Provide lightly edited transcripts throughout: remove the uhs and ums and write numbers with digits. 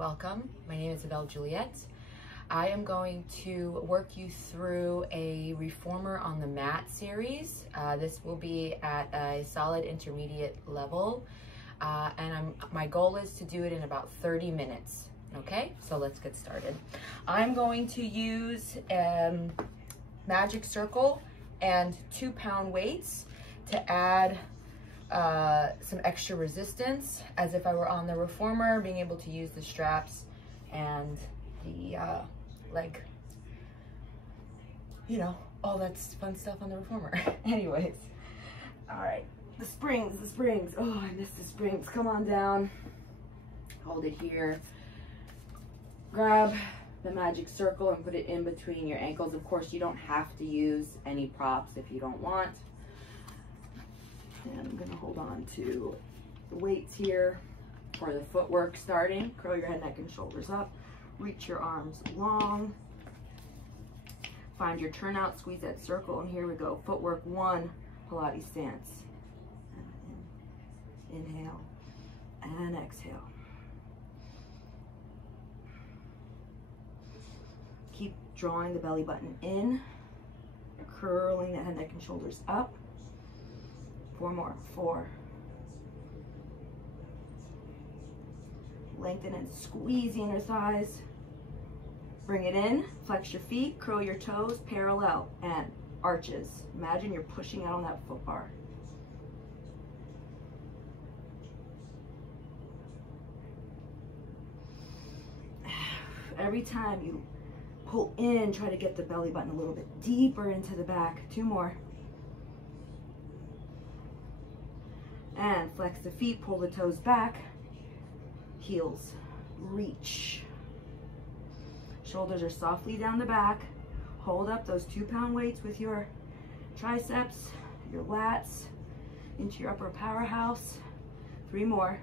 welcome. My name is Isabel Juliet. I am going to work you through a reformer on the mat series. This will be at a solid intermediate level, and my goal is to do it in about 30 minutes. Okay, so let's get started. I'm going to use magic circle and 2-pound weights to add some extra resistance, as if I were on the reformer, being able to use the straps and the leg, you know, all that fun stuff on the reformer. Anyways, all right, the springs. Oh, I missed the springs. Come on down, hold it here, grab the magic circle and put it in between your ankles. Of course, you don't have to use any props if you don't want. And I'm gonna hold on to the weights here for the footwork starting. Curl your head, neck, and shoulders up. Reach your arms long. Find your turnout, squeeze that circle, and here we go. Footwork 1, Pilates stance. Inhale and exhale. Keep drawing the belly button in, curling that head, neck, and shoulders up. 4 more. 4. Lengthen and squeeze the inner thighs. Bring it in, flex your feet, curl your toes, parallel, and arches. Imagine you're pushing out on that foot bar. Every time you pull in, try to get the belly button a little bit deeper into the back. 2 more. And flex the feet, pull the toes back, heels, reach. Shoulders are softly down the back. Hold up those 2-pound weights with your triceps, your lats, into your upper powerhouse. 3 more.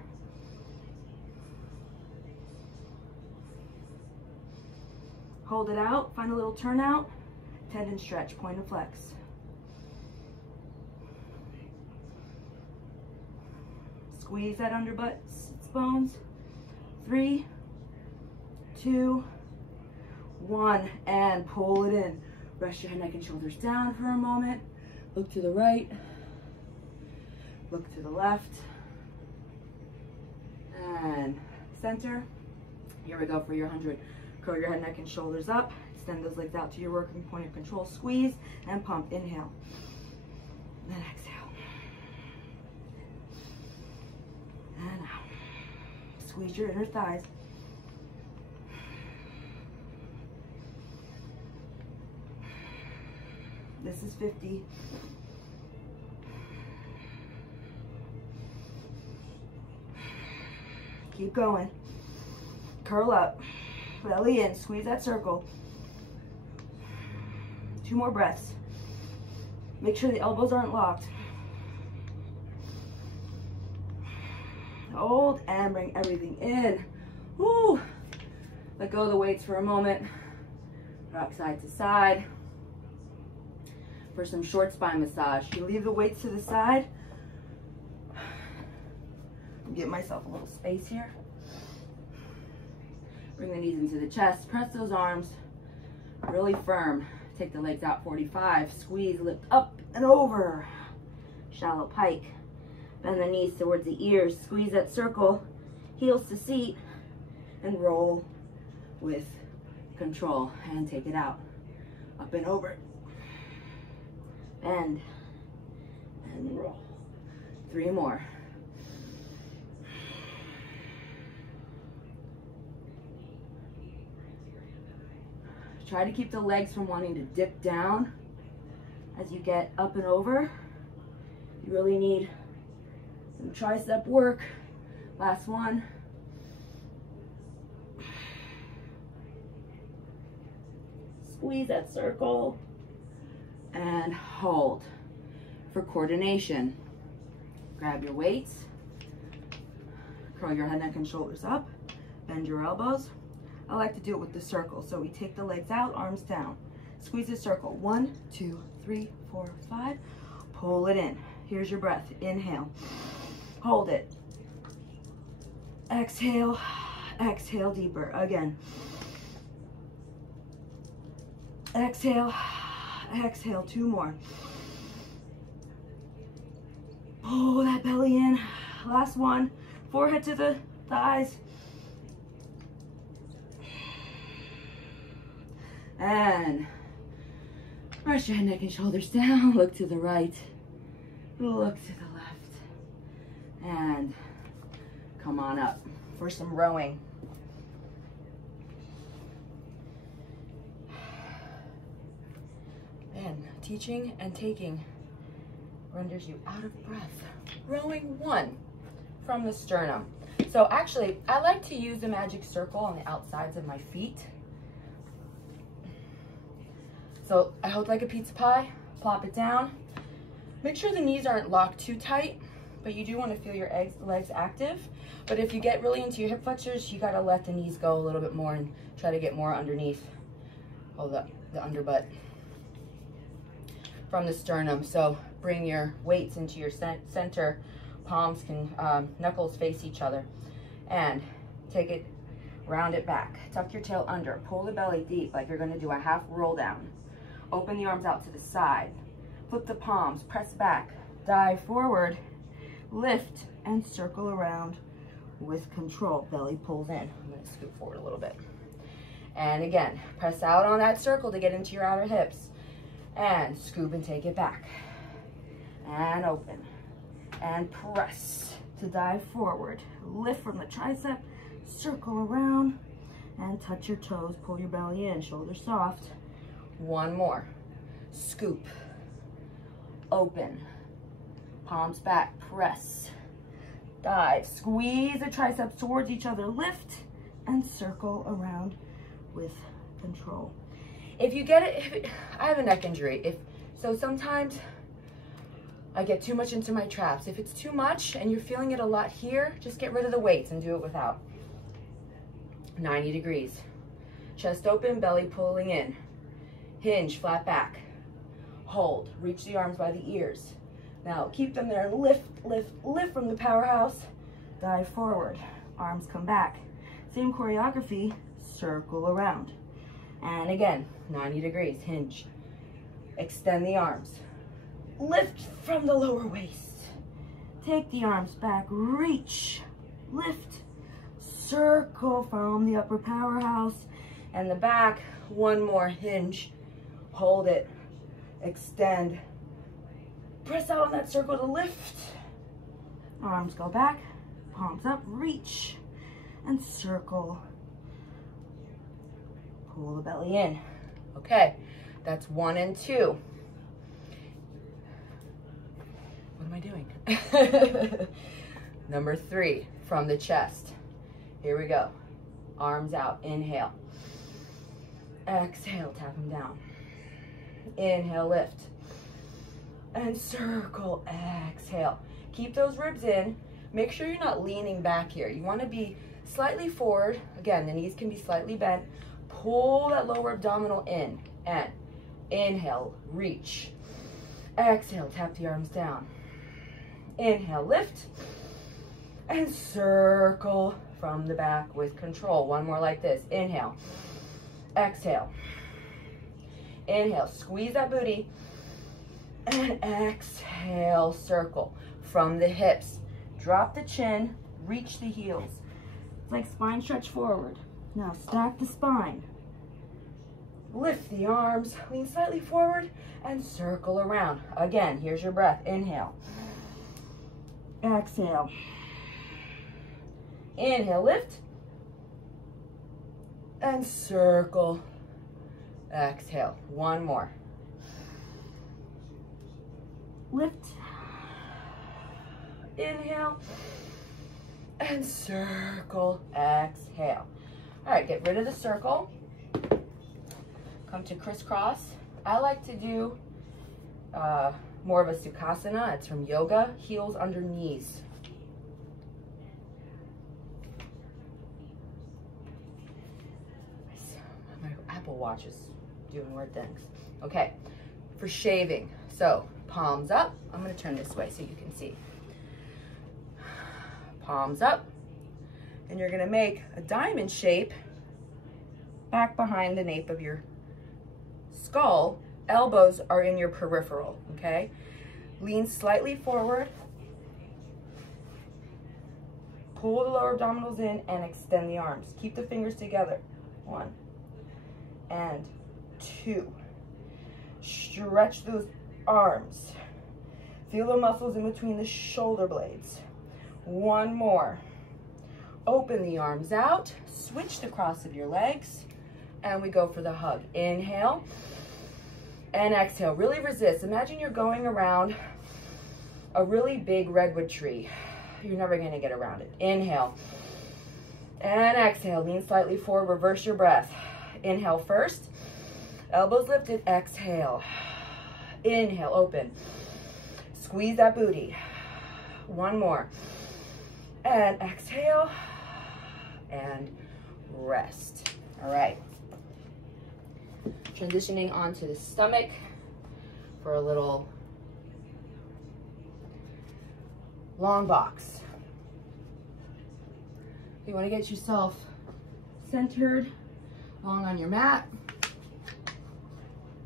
Hold it out, find a little turnout, tendon stretch, point of flex. Squeeze that under butt bones. 3, 2, 1, and pull it in. Rest your head, neck, and shoulders down for a moment. Look to the right. Look to the left. And center. Here we go for your 100. Curl your head, neck, and shoulders up. Extend those legs out to your working point of control. Squeeze and pump. Inhale. And exhale. And out. Squeeze your inner thighs. This is 50. Keep going. Curl up. Belly in. Squeeze that circle. 2 more breaths. Make sure the elbows aren't locked. Hold and bring everything in. Woo. Let go of the weights for a moment. Rock side to side for some short spine massage. You leave the weights to the side. Give myself a little space here. Bring the knees into the chest. Press those arms really firm. Take the legs out. 45. Squeeze, lift up and over. Shallow pike. Bend the knees towards the ears. Squeeze that circle. Heels to seat. And roll with control. And take it out. Up and over. Bend. And roll. 3 more. Try to keep the legs from wanting to dip down as you get up and over. You really need some tricep work. Last one. Squeeze that circle and hold. For coordination, grab your weights, curl your head, neck, and shoulders up, bend your elbows. I like to do it with the circle. So we take the legs out, arms down. Squeeze the circle. 1, 2, 3, 4, 5. Pull it in. Here's your breath. Inhale. Hold it. Exhale Exhale deeper. Again. Exhale. Exhale. 2 more. Pull that belly in. Last one. Forehead to the thighs. And press your head, neck, and shoulders down. Look to the right. Look to the left. And come on up for some rowing. Man, teaching and taking renders you out of breath. Rowing 1 from the sternum. So actually, I like to use the magic circle on the outsides of my feet. So I hold like a pizza pie, plop it down. Make sure the knees aren't locked too tight, but you do want to feel your legs active. But if you get really into your hip flexors, you gotta let the knees go a little bit more and try to get more underneath the underbutt from the sternum. So bring your weights into your center. Palms can, knuckles face each other. And take it, round it back. Tuck your tail under. Pull the belly deep like you're gonna do a half roll down. Open the arms out to the side. Flip the palms, press back, dive forward, lift, and circle around with control. Belly pulls in. I'm gonna scoot forward a little bit. And again, press out on that circle to get into your outer hips. And scoop and take it back. And open. And press to dive forward. Lift from the tricep, circle around, and touch your toes. Pull your belly in, shoulders soft. 1 more. Scoop. Open. Palms back, press. Dive. Squeeze the triceps towards each other. Lift and circle around with control. If you get it, I have a neck injury. So sometimes I get too much into my traps. If it's too much and you're feeling it a lot here, just get rid of the weights and do it without. 90 degrees. Chest open, belly pulling in. Hinge, flat back. Hold, reach the arms by the ears. Now keep them there, lift, lift, lift from the powerhouse. Dive forward, arms come back. Same choreography, circle around. And again, 90 degrees, hinge. Extend the arms. Lift from the lower waist. Take the arms back, reach, lift, circle from the upper powerhouse and the back. 1 more, hinge, hold it, extend, press out on that circle to lift. Arms go back, palms up, reach, and circle. Pull the belly in. Okay, that's 1 and 2. What am I doing? Number 3, from the chest. Here we go. Arms out, inhale. Exhale, tap them down. Inhale, lift. And circle, exhale. Keep those ribs in. Make sure you're not leaning back here. You want to be slightly forward. Again, the knees can be slightly bent. Pull that lower abdominal in. And inhale, reach. Exhale, tap the arms down. Inhale, lift. And circle from the back with control. 1 more like this. Inhale. Exhale. Inhale, squeeze that booty. And exhale, circle from the hips. Drop the chin, reach the heels. It's like spine stretch forward. Now stack the spine. Lift the arms, lean slightly forward, and circle around. Again, here's your breath. Inhale. Exhale. Inhale, lift. And circle. Exhale. 1 more. Lift. Inhale. And circle. Exhale. All right, get rid of the circle. Come to crisscross. I like to do more of a sukhasana. It's from yoga. Heels under knees. My Apple Watch is doing weird things. Okay, for shaving. So palms up. I'm going to turn this way so you can see. Palms up. And you're gonna make a diamond shape back behind the nape of your skull. Elbows are in your peripheral, okay? Lean slightly forward. Pull the lower abdominals in and extend the arms. Keep the fingers together. 1 and 2. Stretch those arms. Feel the muscles in between the shoulder blades. 1 more. Open the arms out. Switch the cross of your legs. And we go for the hug. Inhale and exhale. Really resist. Imagine you're going around a really big redwood tree. You're never going to get around it. Inhale and exhale. Lean slightly forward. Reverse your breath. Inhale first. Elbows lifted. Exhale. Inhale. Open. Squeeze that booty. 1 more. And exhale. And rest. All right. Transitioning onto the stomach for a little long box. You want to get yourself centered along on your mat.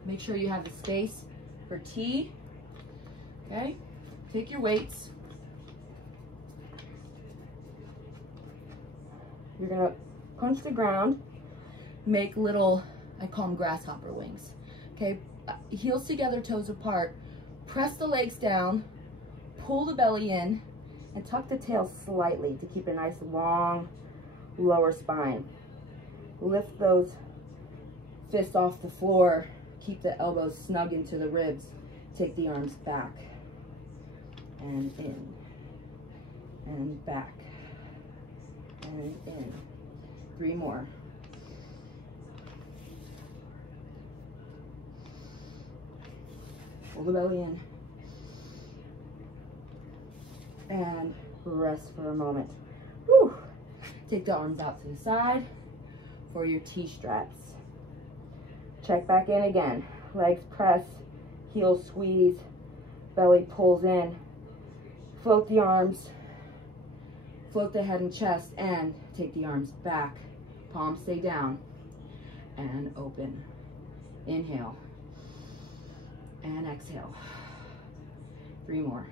Make sure you have the space for T. Okay, take your weights. You're gonna punch the ground, make little, I call them grasshopper wings. Okay, heels together, toes apart. Press the legs down, pull the belly in, and tuck the tail slightly to keep a nice long lower spine. Lift those fists off the floor. Keep the elbows snug into the ribs. Take the arms back and in and back and in. 3 more. Pull the belly in. And rest for a moment. Whew. Take the arms out to the side for your T-straps. Check back in again. Legs press, heels squeeze, belly pulls in. Float the arms, float the head and chest, and take the arms back. Palms stay down and open. Inhale and exhale. 3 more.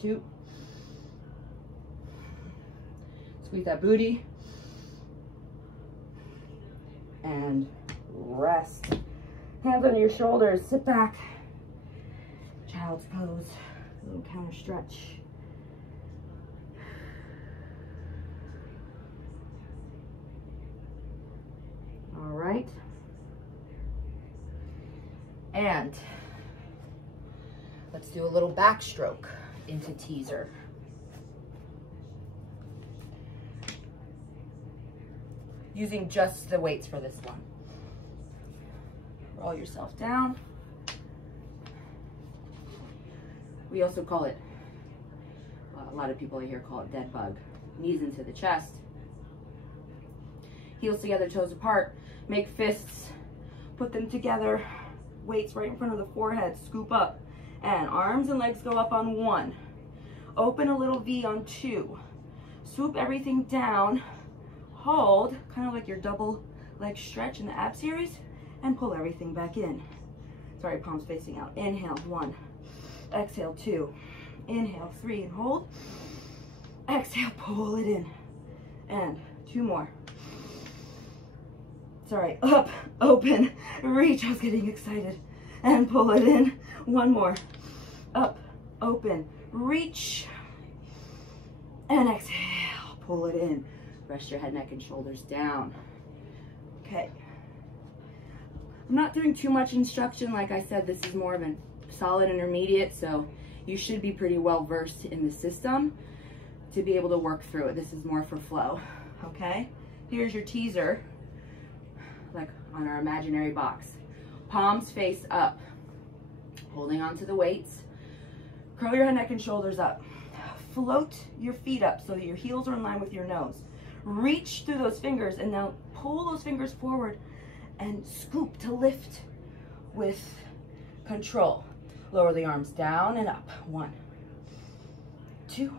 2. Squeeze that booty. And rest. Hands on your shoulders. Sit back. Child's pose. A little counter stretch. All right. And let's do a little backstroke into teaser. Using just the weights for this one. Roll yourself down. We also call it, a lot of people here call it dead bug. Knees into the chest. Heels together, toes apart. Make fists, put them together. Weights right in front of the forehead, scoop up. And arms and legs go up on 1. Open a little V on 2. Swoop everything down. Hold, kind of like your double leg stretch in the ab series, and pull everything back in. Sorry, palms facing out. Inhale, 1. Exhale, 2. Inhale, 3, and hold. Exhale, pull it in. And 2 more. Sorry, up, open, reach. I was getting excited. And pull it in. 1 more. Up, open, reach. And exhale, pull it in. Rest your head, neck, and shoulders down. Okay. I'm not doing too much instruction. Like I said, this is more of a solid intermediate, so you should be pretty well versed in the system to be able to work through it. This is more for flow, okay? Here's your teaser, like on our imaginary box. Palms face up, holding onto the weights. Curl your head, neck, and shoulders up. Float your feet up so that your heels are in line with your nose. Reach through those fingers and now pull those fingers forward and scoop to lift with control. Lower the arms down and up. 1, 2,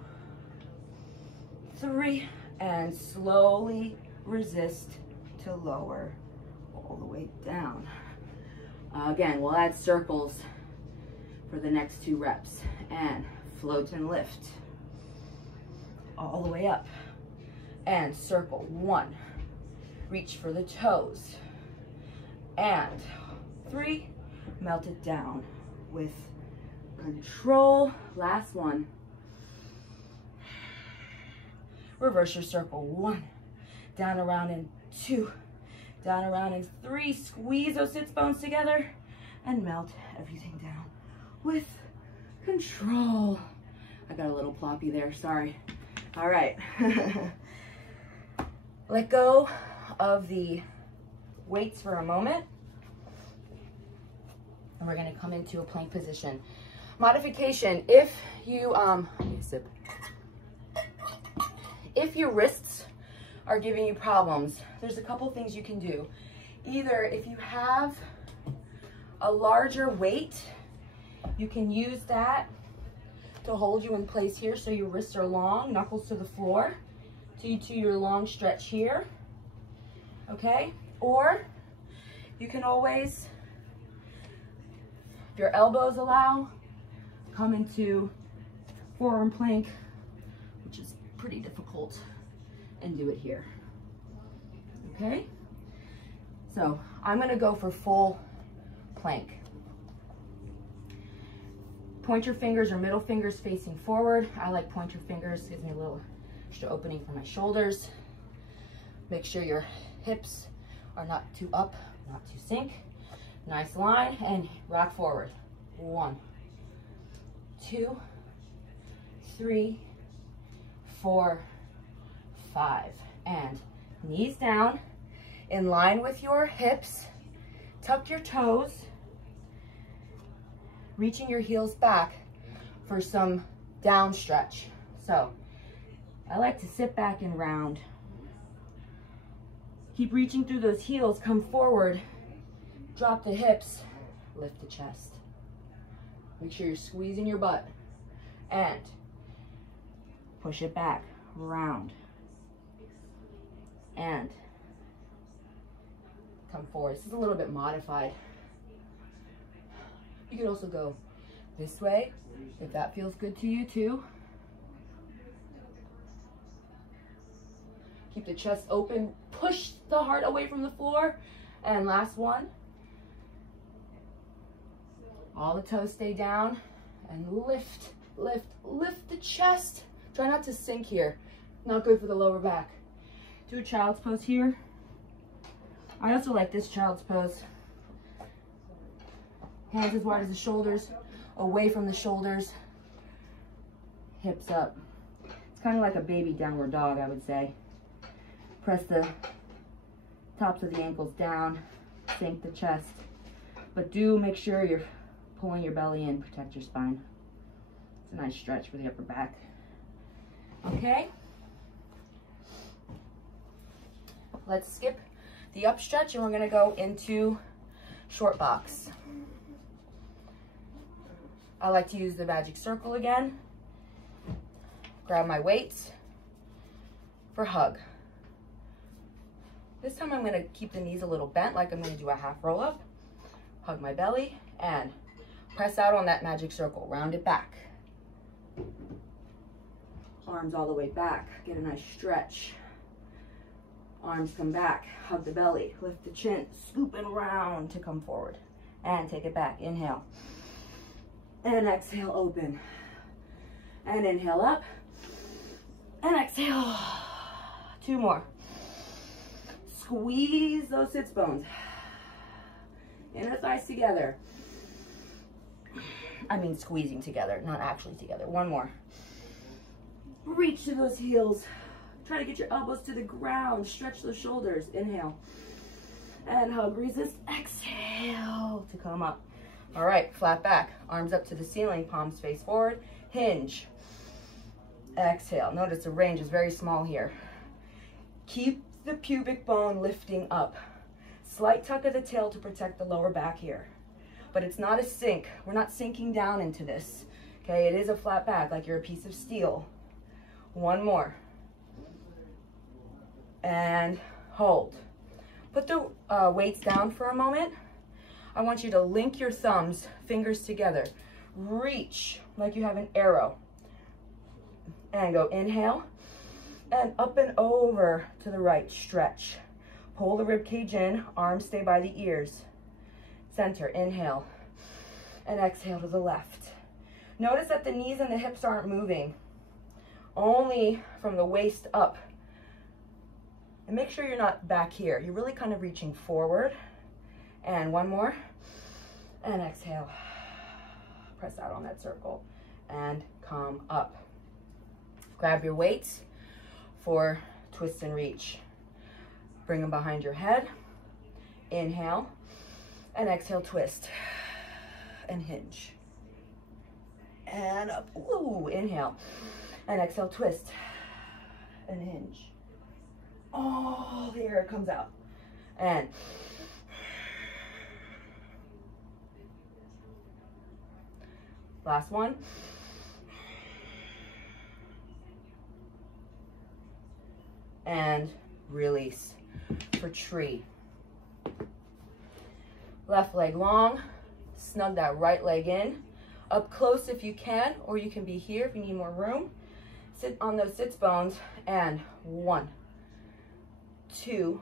3, and slowly resist to lower all the way down. Again, we'll add circles for the next 2 reps, and float and lift all the way up, and circle 1, reach for the toes, and 3, melt it down with control. Last one. Reverse your circle. 1, down, around, and 2, down, around, and 3. Squeeze those sits bones together and melt everything down with control. I got a little ploppy there, sorry. All right. Let go of the weights for a moment. And we're gonna come into a plank position. Modification, if you, if your wrists are giving you problems, there's a couple things you can do. Either if you have a larger weight, you can use that to hold you in place here so your wrists are long, knuckles to the floor, to your long stretch here, okay? Or you can always, if your elbows allow, come into forearm plank, which is pretty difficult, and do it here, okay? So I'm gonna go for full plank. Pointer fingers or middle fingers facing forward. I like pointer fingers, gives me a little extra opening for my shoulders. Make sure your hips are not too up, not too sink. Nice line, and rock forward. 1, 2, 3, 4, 5, and knees down, in line with your hips. Tuck your toes, reaching your heels back for some down stretch. So I like to sit back and round. Keep reaching through those heels, come forward, drop the hips, lift the chest. Make sure you're squeezing your butt, and push it back, round, and come forward. This is a little bit modified. You could also go this way if that feels good to you too. Keep the chest open, push the heart away from the floor, and last one. All the toes stay down, and lift, lift, lift the chest. Try not to sink here. Not good for the lower back. Do a child's pose here. I also like this child's pose. Hands as wide as the shoulders, away from the shoulders, hips up. It's kind of like a baby downward dog, I would say. Press the tops of the ankles down, sink the chest, but do make sure you're pulling your belly in, protect your spine. It's a nice stretch for the upper back. Okay? Let's skip the up stretch and we're gonna go into short box. I like to use the magic circle again. Grab my weights for hug. This time I'm gonna keep the knees a little bent, like I'm gonna do a half roll up. Hug my belly and press out on that magic circle. Round it back. Arms all the way back. Get a nice stretch. Arms come back. Hug the belly. Lift the chin. Scoop it around to come forward. And take it back. Inhale. And exhale, open. And inhale up. And exhale. 2 more. Squeeze those sits bones. Inner thighs together. I mean squeezing together, not actually together. 1 more. Reach to those heels. Try to get your elbows to the ground. Stretch those shoulders. Inhale. And hug, resist. Exhale to come up. All right, flat back. Arms up to the ceiling, palms face forward. Hinge. Exhale. Notice the range is very small here. Keep the pubic bone lifting up. Slight tuck of the tail to protect the lower back here. But it's not a sink. We're not sinking down into this. Okay, it is a flat back, like you're a piece of steel. 1 more. and hold. Put the weights down for a moment. I want you to link your thumbs, fingers together. Reach like you have an arrow. And go inhale, and up and over to the right, stretch. Pull the rib cage in, arms stay by the ears. Center, inhale, and exhale to the left. Notice that the knees and the hips aren't moving, only from the waist up. And make sure you're not back here. You're really kind of reaching forward. And one more, and exhale. Press out on that circle, and come up. Grab your weights for twist and reach. Bring them behind your head. Inhale, and exhale, twist, and hinge. And up, ooh, inhale, and exhale, twist, and hinge. Oh, the air comes out. And last one. And release for tree. Left leg long, snug that right leg in. Up close if you can, or you can be here if you need more room. Sit on those sits bones, and 1, 2,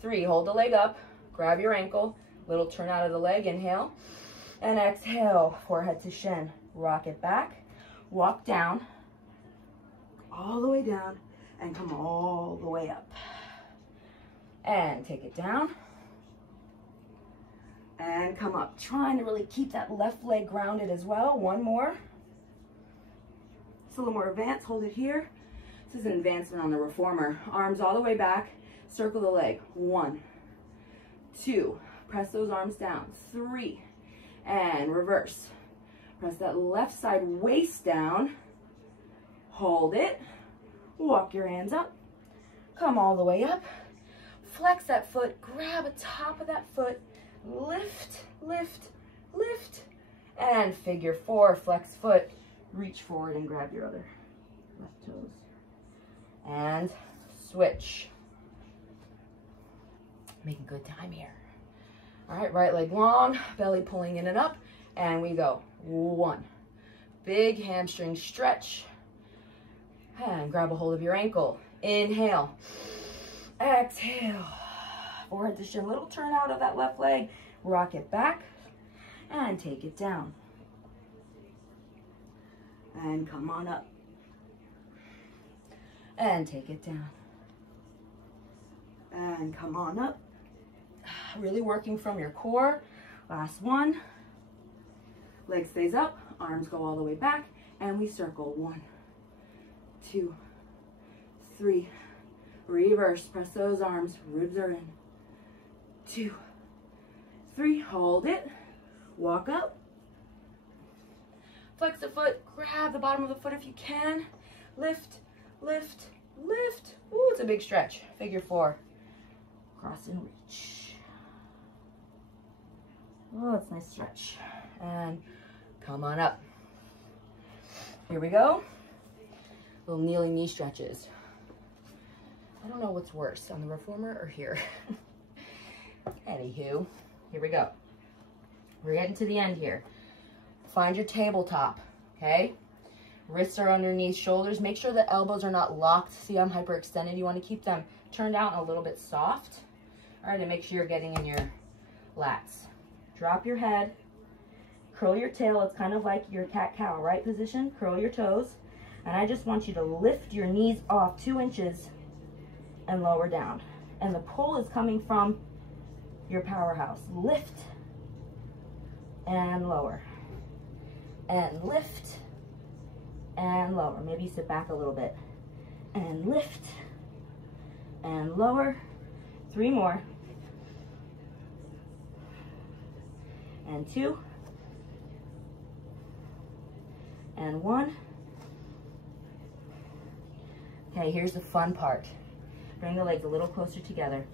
3. Hold the leg up, grab your ankle, little turn out of the leg, inhale, and exhale, forehead to shin. Rock it back, walk down, all the way down, and come all the way up. And take it down, and come up. Trying to really keep that left leg grounded as well. One more. It's a little more advanced, hold it here. This is an advancement on the reformer. Arms all the way back, circle the leg. 1, 2, press those arms down. 3, and reverse. Press that left side waist down, hold it, walk your hands up, come all the way up, flex that foot, grab the top of that foot, lift, lift, lift, and figure 4, flex foot, reach forward and grab your other left toes, and switch. Making good time here. All right, right leg long, belly pulling in and up, and we go. 1, big hamstring stretch, and grab a hold of your ankle. Inhale, exhale, forehead to shin, little turn out of that left leg, rock it back, and take it down. And come on up, and take it down, and come on up. Really working from your core. Last one. Leg stays up, arms go all the way back, and we circle. 1, 2, 3. Reverse, press those arms, ribs are in. 2, 3, hold it, walk up. Flex the foot, grab the bottom of the foot if you can. Lift, lift, lift. Ooh, it's a big stretch. Figure 4. Cross and reach. Oh, it's a nice stretch. And come on up. Here we go. Little kneeling knee stretches. I don't know what's worse, on the reformer or here. Anywho, here we go. We're getting to the end here. Find your tabletop, okay? Wrists are underneath shoulders. Make sure the elbows are not locked. See, I'm hyperextended. You want to keep them turned out and a little bit soft. All right, and make sure you're getting in your lats. Drop your head. Curl your tail. It's kind of like your cat-cow, right position. Curl your toes. And I just want you to lift your knees off 2 inches and lower down. And the pull is coming from your powerhouse. Lift and lower. And lift and lower. Maybe sit back a little bit. And lift and lower. 3 more. And 2. And 1. Okay, here's the fun part. Bring the legs a little closer together.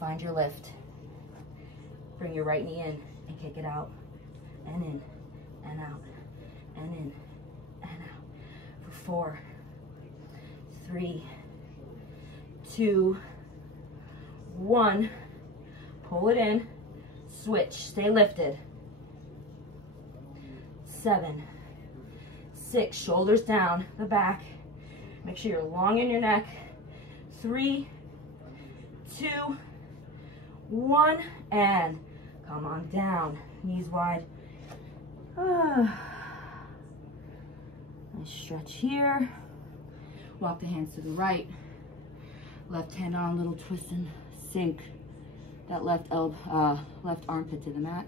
Find your lift. Bring your right knee in and kick it out. And in, and out, and in, and out. For 4, 3, 2, 1. Pull it in. Switch. Stay lifted. 7, 6. Shoulders down. The back. Make sure you're long in your neck. 3, 2, 1. And come on down. Knees wide. Nice stretch here. Walk the hands to the right. Left hand on, little twist and sink that left armpit to the mat.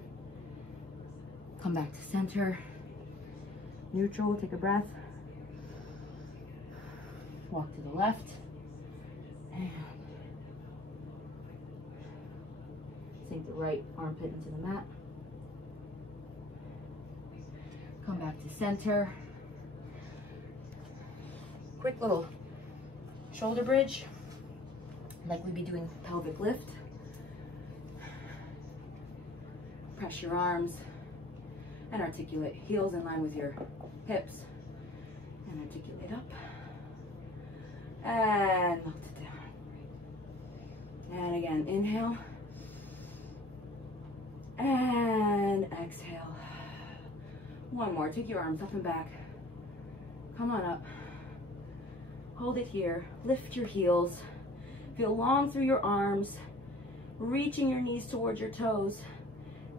Come back to center. Neutral, take a breath. Walk to the left. And sink the right armpit into the mat. Come back to center. Quick little shoulder bridge, like we'd be doing pelvic lift. Press your arms and articulate. Heels in line with your hips. And articulate up. And melt it down. And again, inhale. And exhale. One more. Take your arms up and back. Come on up. Hold it here. Lift your heels. Feel long through your arms. Reaching your knees towards your toes.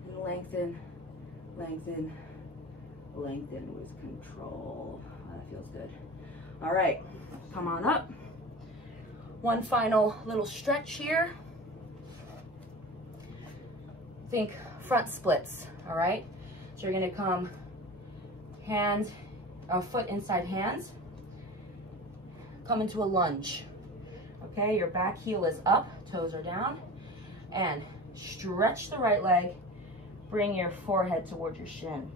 And lengthen, lengthen, lengthen with control. Oh, that feels good. All right. Come on up. One final little stretch here. Think front splits. All right. So you're going to come foot inside hands. Come into a lunge. Okay, your back heel is up, toes are down, and stretch the right leg. Bring your forehead towards your shin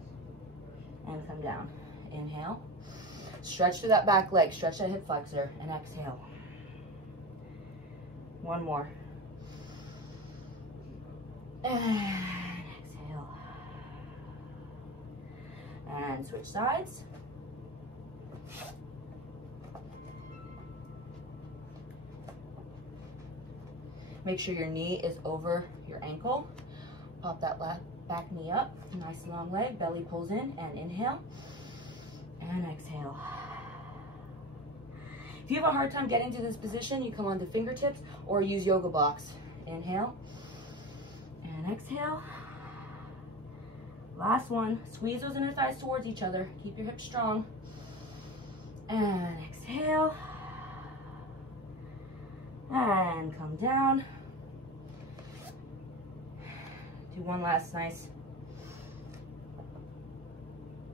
and come down. Inhale. Stretch through that back leg, stretch that hip flexor, and exhale. One more. And exhale. And switch sides. Make sure your knee is over your ankle. Pop that back knee up. Nice long leg. Belly pulls in and inhale. And exhale. If you have a hard time getting to this position, you come onto fingertips or use yoga blocks. Inhale. And exhale. Last one. Squeeze those inner thighs towards each other. Keep your hips strong. And exhale. And come down. Do one last nice,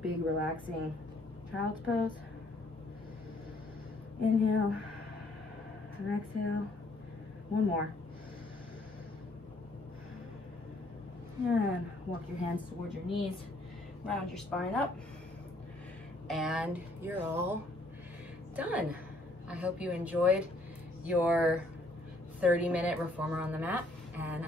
big, relaxing child's pose. Inhale and exhale. One more. And walk your hands towards your knees. Round your spine up. And you're all done. I hope you enjoyed your 30-minute reformer on the mat. And